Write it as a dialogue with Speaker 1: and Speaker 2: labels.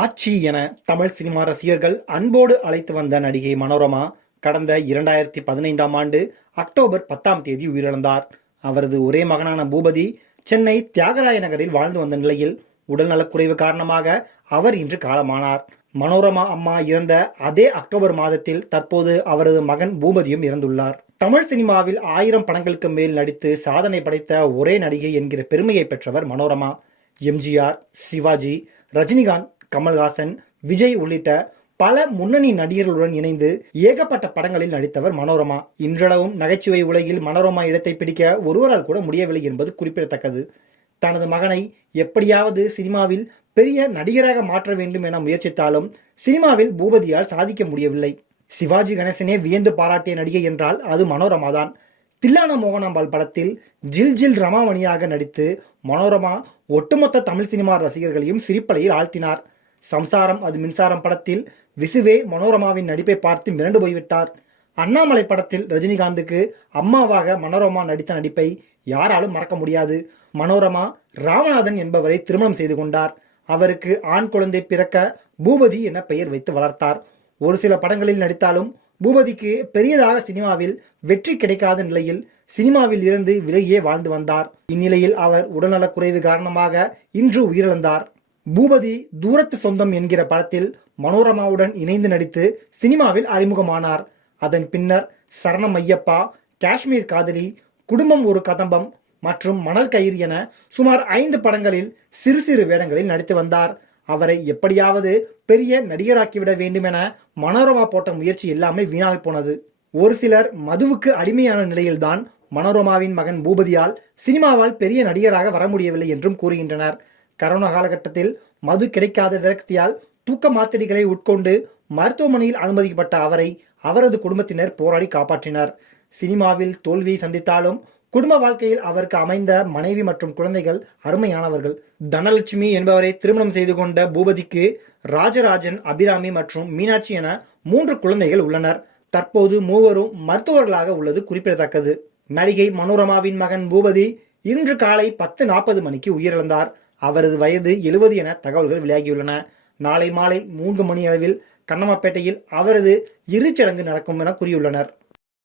Speaker 1: ஆச்சி என தமிழ் சினிமா ரசிகர்கள் அன்போடு அழைத்து வந்த நடிகை மனோரமா கடந்த இரண்டாயிரத்தி பதினைந்தாம் ஆண்டு அக்டோபர் பத்தாம் தேதி உயிரிழந்தார். அவரது ஒரே மகனான பூபதி சென்னை தியாகராய நகரில் வாழ்ந்து வந்த நிலையில் உடல்நலக்குறைவு காரணமாக அவர் இன்று காலமானார். மனோரமா அம்மா இறந்த அதே அக்டோபர் மாதத்தில் தற்போது அவரது மகன் பூபதியும் இறந்துள்ளார். தமிழ் சினிமாவில் ஆயிரம் படங்களுக்கு மேல் நடித்து சாதனை படைத்த ஒரே நடிகை என்கிற பெருமையை பெற்றவர் மனோரமா. எம்ஜிஆர் சிவாஜி ரஜினிகாந்த் கமல்ஹாசன் விஜய் உள்ளிட்ட பல முன்னணி நடிகர்களுடன் இணைந்து ஏகப்பட்ட படங்களில் நடித்தவர் மனோரமா. இன்றளவும் நகைச்சுவை உலகில் மனோரமா இடத்தை பிடிக்க ஒருவரால் கூட முடியவில்லை என்பது குறிப்பிடத்தக்கது. தனது மகனை எப்படியாவது சினிமாவில் பெரிய நடிகராக மாற்ற வேண்டும் என முயற்சித்தாலும் சினிமாவில் பூபதியால் சாதிக்க முடியவில்லை. சிவாஜி கணேசனே வியந்து பாராட்டிய நடிகை என்றால் அது மனோரமாதான். தில்லான மோகனாம்பாள் படத்தில் ஜில் ஜில் ரமாமணியாக நடித்து மனோரமா ஒட்டுமொத்த தமிழ் சினிமா ரசிகர்களையும் சிரிப்பலையில் ஆழ்த்தினார். சம்சாரம் அது மின்சாரம் படத்தில் விசுவே மனோரமாவின் நடிப்பை பார்த்து மிரண்டு போய்விட்டார். அண்ணாமலை படத்தில் ரஜினிகாந்துக்கு அம்மாவாக மனோரமா நடித்த நடிப்பை யாராலும் மறக்க முடியாது. மனோரமா ராமநாதன் என்பவரை திருமணம் செய்து கொண்டார். அவருக்கு ஆண் குழந்தை பிறக்க பூபதி என பெயர் வைத்து வளர்த்தார். ஒரு சில படங்களில் நடித்தாலும் பூபதிக்கு பெரியதாக சினிமாவில் வெற்றி கிடைக்காத நிலையில் சினிமாவில் இருந்து விலகியே வாழ்ந்து வந்தார். இந்நிலையில் அவர் உடல்நலக் குறைவு காரணமாக இன்று உயிரிழந்தார். பூபதி தூரத்து சொந்தம் என்கிற படத்தில் மனோரமாவுடன் இணைந்து நடித்து சினிமாவில் அறிமுகமானார். அதன் பின்னர் சரணம் ஐயப்பா காஷ்மீர் காதலி குடும்பம் ஒரு கதம்பம் மற்றும் மணல் கயிறு என சுமார் ஐந்து படங்களில் சிறு சிறு வேடங்களில் நடித்து வந்தார். அவரை எப்படியாவது பெரிய நடிகராக்கிவிட வேண்டும் என மனோரமா போட்ட முயற்சி எல்லாமே வீணாகி போனது. ஒரு சிலர் மதுவுக்கு அடிமையான நிலையில்தான் மனோரமாவின் மகன் பூபதியால் சினிமாவால் பெரிய நடிகராக வர முடியவில்லை என்றும் கூறுகின்றனர். கரோனா காலகட்டத்தில் மது கிடைக்காத விரக்தியால் தூக்க மாத்திரைகளை உட்கொண்டு மருத்துவமனையில் அனுமதிக்கப்பட்ட அவரை அவரது குடும்பத்தினர் போராடி காப்பாற்றினர். சினிமாவில் தோல்வியை சந்தித்தாலும் குடும்ப வாழ்க்கையில் அவருக்கு அமைந்த மனைவி மற்றும் குழந்தைகள் அருமையானவர்கள். தனலட்சுமி என்பவரை திருமணம் செய்து கொண்ட பூபதிக்கு ராஜராஜன் அபிராமி மற்றும் மீனாட்சி என மூன்று குழந்தைகள் உள்ளனர். தற்போது மூவரும் மருத்துவர்களாக உள்ளது குறிப்பிடத்தக்கது. நடிகை மனோரமாவின் மகன் பூபதி இன்று காலை பத்து நாற்பது மணிக்கு உயிரிழந்தார். அவரது வயது எழுபது என தகவல்கள் வெளியாகியுள்ளன. நாளை மாலை மூன்று மணி அளவில் கண்ணம்மாப்பேட்டையில் அவரது இறுதிச்சடங்கு நடக்கும் என கூறியுள்ளனர்.